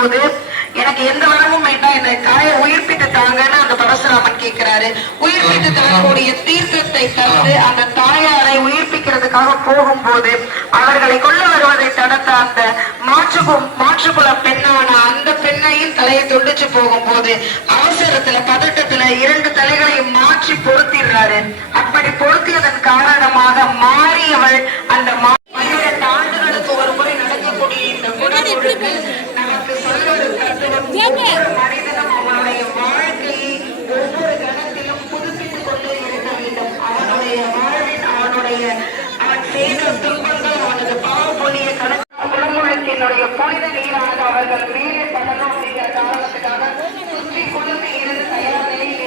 போது எனக்கு எந்த வரமும் வேண்டாம். என்னை தாயை உயிர்ப்பித்து தாங்கன்னு அந்த பரசுராமன் கேட்கிறாரு. உயிர்ப்பித்து தரக்கூடிய தீர்க்கத்தை தந்து அந்த தாயாரை உயிர்ப்பிக்கிறதுக்காக போகும்போது அவர்களை கொள்ள வருவதை தடுத்த அந்த மாற்று மாற்றுக்குல பெண்ணான அந்த பெண்ணையும் தலையை துண்டிச்சு போகும்போது அவசரத்துல பதட்டத்துல இரண்டு தலைகளையும் மாற்றி பொருத்திடுறாரு. அப்படி பொருத்தியதன் காரணமாக மாறியவள்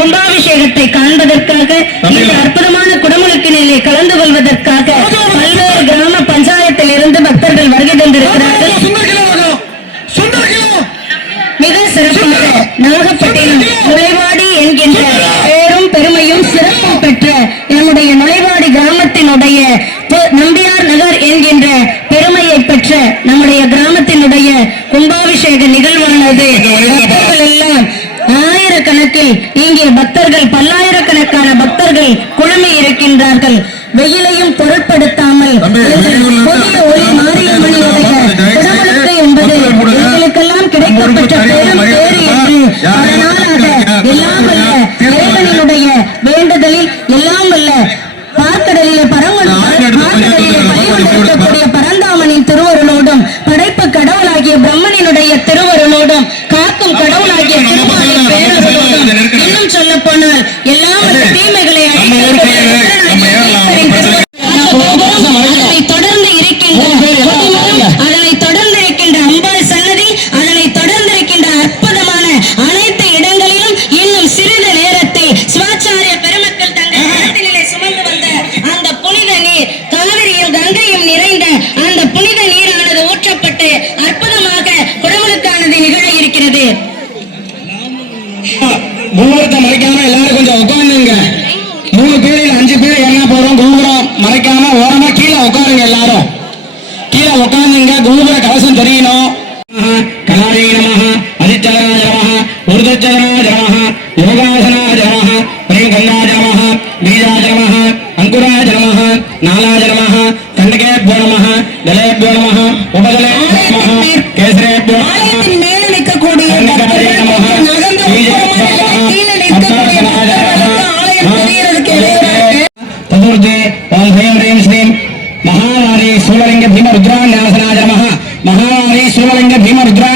கும்பாபிஷேகத்தை காண்பதற்காக இந்த அற்புதமான குடமுழுக்கினிலே கலந்து கொள்வதற்காக பல்வேறு கிராம பஞ்சாயத்தில் இருந்து பக்தர்கள் வருகை தந்திருக்கிறார்கள். மிக சிறப்பாக நாகப்பட்டினம் நுழைவாடி என்கின்ற பேரும் பெருமையும் சிறப்பும் பெற்ற நம்முடைய நுழைவாடி கிராமத்தினுடைய நம்பியார் நகர் என்கின்ற பெருமையை பெற்ற நம்முடைய கிராமத்தினுடைய கும்பாபிஷேக நிகழ்வானது. எல்லாம் ஆயிரக்கணக்கில் இங்கே பக்தர்கள் பல்லாயிரக்கணக்கான பக்தர்கள் குழுமி இருக்கின்றார்கள். வெயிலையும் பொருட்படுத்தாமல் புதிய ஒளி மாரியம்மனுடைய குடமுழுக்கு என்பது எங்களுக்கெல்லாம் பெரும் பேறு என்று அதனாலாக எல்லாம் வல்ல இறைவனினுடைய வேண்டுதலில் எல்லாம் வல்ல உட்காருங்க எல்லாரும். கீழே உட்காந்துங்க கோபுர கலசம் தெரியணும். அங்குராஜ நம நாலாஜ நம கண்டகேபியோ நம தலேபியோ நம உபதலேபியோ நம. கேசரேபியோ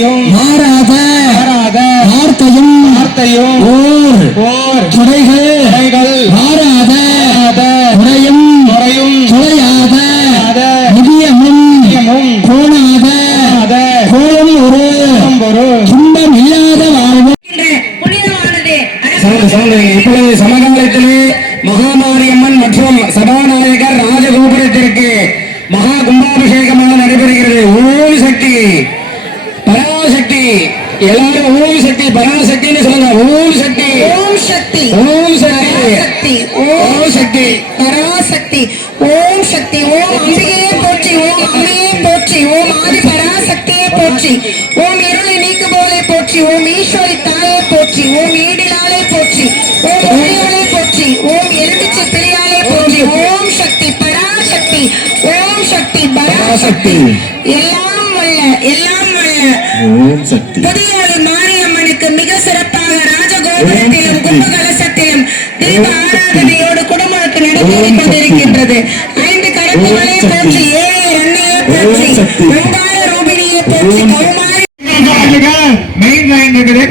வார்த்தையும் மாறாக மாறாக வார்த்தையும் வார்த்தையும் ஓர் ஓர் துறைகள் துறைகள் மாறாத முறையும் முறையும் துறையாத நிதியமும் போனாத கோலம் ஒரு ஒரு துன்பம் இல்லாத வாழ்வு இப்பொழுது சமகாலத்திலே மகாமாரியம்மன் மற்றும் சபாநாயகர் ராஜகோபுரத்திற்கு மகா கும்பாபிஷேகமாக நடைபெறுகிறது. ஓம் சக்தி. எல்லாரும் ஓம் சக்தி சொல்லுங்க. ஓம் சக்தி. ஓம் சக்தி. ஓம் சக்தி. பராசக்தி. ஓம் ஓம் சக்தி. பராசக்தி. ஓம் சக்தி. ஓம் அம்பிகையே போற்றி. ஓம் அம்மையே போற்றி. ஓம் ஆதி பராசக்தியே போற்றி. ஓம் இருளை நீக்குபோலே போற்றி. ஓம் ஈஸ்வரி தாயே போற்றி. ஓம் ஈடிலாலே போற்றி. ஓம் ஒளியாலே போற்றி. ஓம் எலுமிச்சை பிரியாலே போற்றி. ஓம் சக்தி பராசக்தி. ஓம் சக்தி பராசக்தி. எல்லாம் வல்ல. எல்லாம் ஓம் சக்தி. புதியாடி மாரியம்மனுக்கு மிக சிறப்பாக ராஜகோபுரத்திலும் கும்பகலசத்திலும் தீப ஆராதனையோடு குடும்பத்துக்கு நடைபெற்றுக் கொண்டிருக்கின்றது. ஐந்து கரப்புகளை போற்றி ஏழை அன்னையை போற்றி ஓங்கார ரூபிணியை போற்றி கௌமாரி மெயின் லைன் இருக்குது.